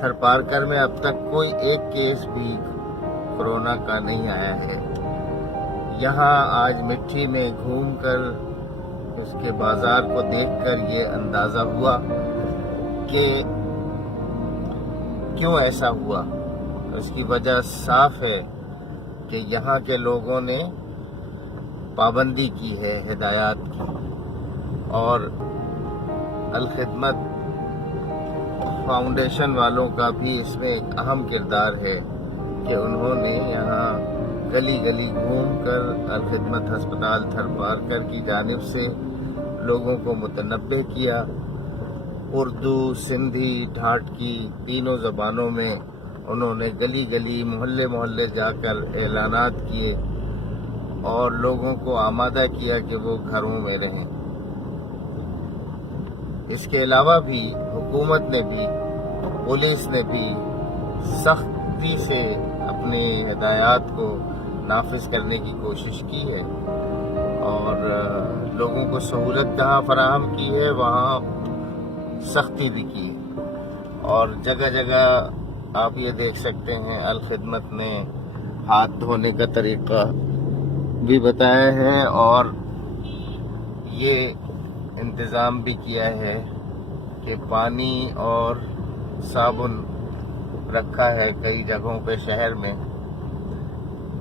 تھر Parker میں اب تک کوئی ایک کیس بھی کورونا کا نہیں آیا ہے۔ یہاں آج مٹھی میں گھوم کر اس کے بازار کو دیکھ کر یہ اندازہ ہوا کہ کیوں ایسا ہوا۔ اس کی وجہ صاف ہے کہ یہاں کے لوگوں نے پابندی کی ہے ہدایات کی، اور الخدمت فاؤنڈیشن والوں کا بھی اس میں ایک اہم کردار ہے کہ انہوں نے یہاں گلی گلی گھوم کر الخدمت ہسپتال تھر پارکر کی جانب سے لوگوں کو متنبہ کیا۔ اردو، سندھی، ٹھاٹکی تینوں زبانوں میں انہوں نے گلی گلی محلے محلے جا کر اعلانات کیے اور لوگوں کو آمادہ کیا کہ وہ گھروں میں رہیں۔ اس کے علاوہ بھی حکومت نے بھی، پولیس نے بھی سختی سے اپنی ہدایات کو نافذ کرنے کی کوشش کی ہے، اور لوگوں کو سہولت جہاں فراہم کی ہے وہاں سختی بھی کی، اور جگہ جگہ آپ یہ دیکھ سکتے ہیں الخدمت نے ہاتھ دھونے کا طریقہ بھی بتایا ہے، اور یہ انتظام بھی کیا ہے کہ پانی اور صابن رکھا ہے کئی جگہوں پہ شہر میں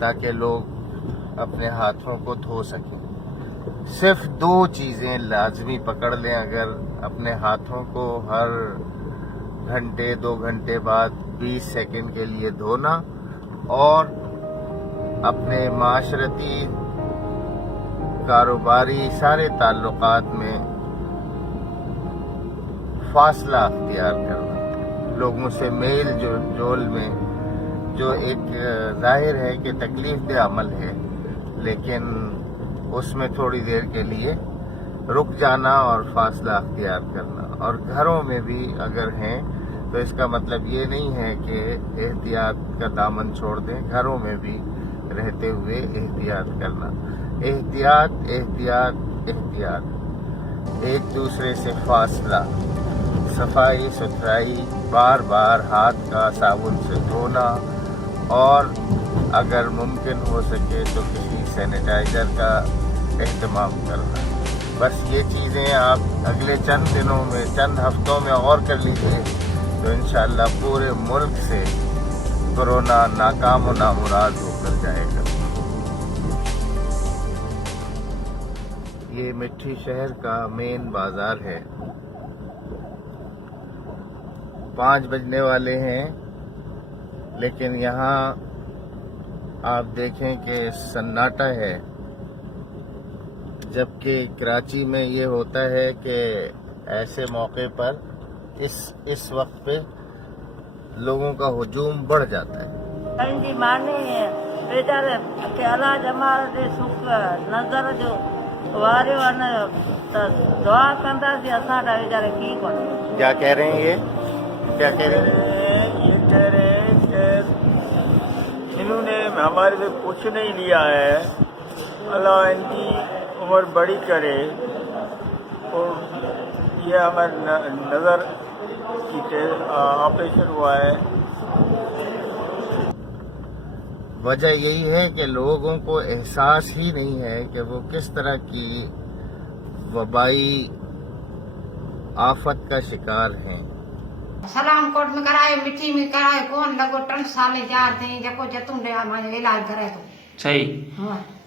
تاکہ لوگ اپنے ہاتھوں کو دھو سکیں۔ صرف 2 چیزیں لازمی پکڑ لیں اگر اپنے ہاتھوں کو ہر گھنٹے 2 گھنٹے بعد 20 سیکنڈ کے لیے دھونا، اور اپنے معاشرتی، کاروباری سارے تعلقات میں فاصلہ اختیار کرنا، لوگوں سے میل جول میں، جو ایک ظاہر ہے کہ تکلیف دہ عمل ہے، لیکن اس میں تھوڑی دیر کے لیے رک جانا اور فاصلہ اختیار کرنا۔ اور گھروں میں بھی اگر ہیں تو اس کا مطلب یہ نہیں ہے کہ احتیاط کا دامن چھوڑ دیں، گھروں میں بھی رہتے ہوئے احتیاط کرنا۔ احتیاط احتیاط احتیاط، ایک دوسرے سے فاصلہ، صفائی ستھرائی، بار بار ہاتھ کا صابن سے دھونا، اور اگر ممکن ہو سکے تو کسی سینیٹائزر کا اہتمام کرنا۔ بس یہ چیزیں آپ اگلے چند دنوں میں، چند ہفتوں میں اور کر لیجیے تو انشاءاللہ پورے ملک سے کورونا ناکام و نامراد ہو کر جائے گا۔ یہ مٹھی شہر کا مین بازار ہے، 5 بجنے والے ہیں، لیکن یہاں آپ دیکھیں کہ سناٹا ہے، جبکہ کراچی میں یہ ہوتا ہے کہ ایسے موقع پر اس وقت پہ لوگوں کا ہجوم بڑھ جاتا ہے۔ جی مانی بیچارے کہ علاج ہمارے سکھ نظر جو وارے ون دعا کندا سی اساں ڈا بیچارے کی کون۔ کیا کہہ رہے ہیں یہ کیا کہہ رہے ہیں؟ یہ کہہ رہے ہیں کہ انہوں نے ہمارے سے کچھ نہیں لیا ہے، اللہ ان کی عمر بڑی کرے، اور یہ ہمارے نظر کی آپریشن ہوا ہے۔ وجہ یہی ہے کہ لوگوں کو احساس ہی نہیں ہے کہ وہ کس طرح کی وبائی آفت کا شکار ہیں۔ سلام کوٹ میں کرائے، مٹی میں کرائے، کون لگو 3 سال 4 تھی جکو جتوں ڈے علاج کرے تو صحیح ہاں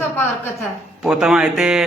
تو فرق تھا۔ پو تمام اتے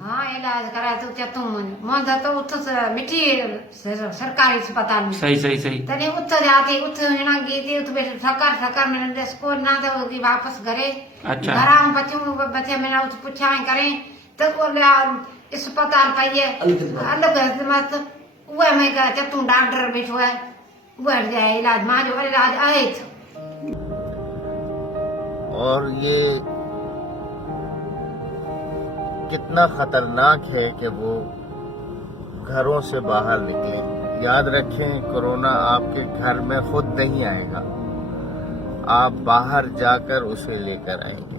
ہاں علاج کرائے تو چتوں من تو اتھ مٹی سرکاری اسپتال میں صحیح صحیح صحیح تنے اتھ جاتی اتھ ہنا گیتی اتھ بیٹھ ٹھکر میں دس کو نہ تو ہوگی واپس گھرے اچھا گھراں بچے میں اتھ پوچھائیں کریں تو اسپتال پائیے الگ خدمت وہ میں چتوں ڈاکٹر بیٹھو ہے وہ جائے علاج ماں جو علاج آئے تھا۔ اور یہ کتنا خطرناک ہے کہ وہ گھروں سے باہر نکلیں۔ یاد رکھیں کورونا آپ کے گھر میں خود نہیں آئے گا، آپ باہر جا کر اسے لے کر آئیں گے۔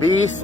20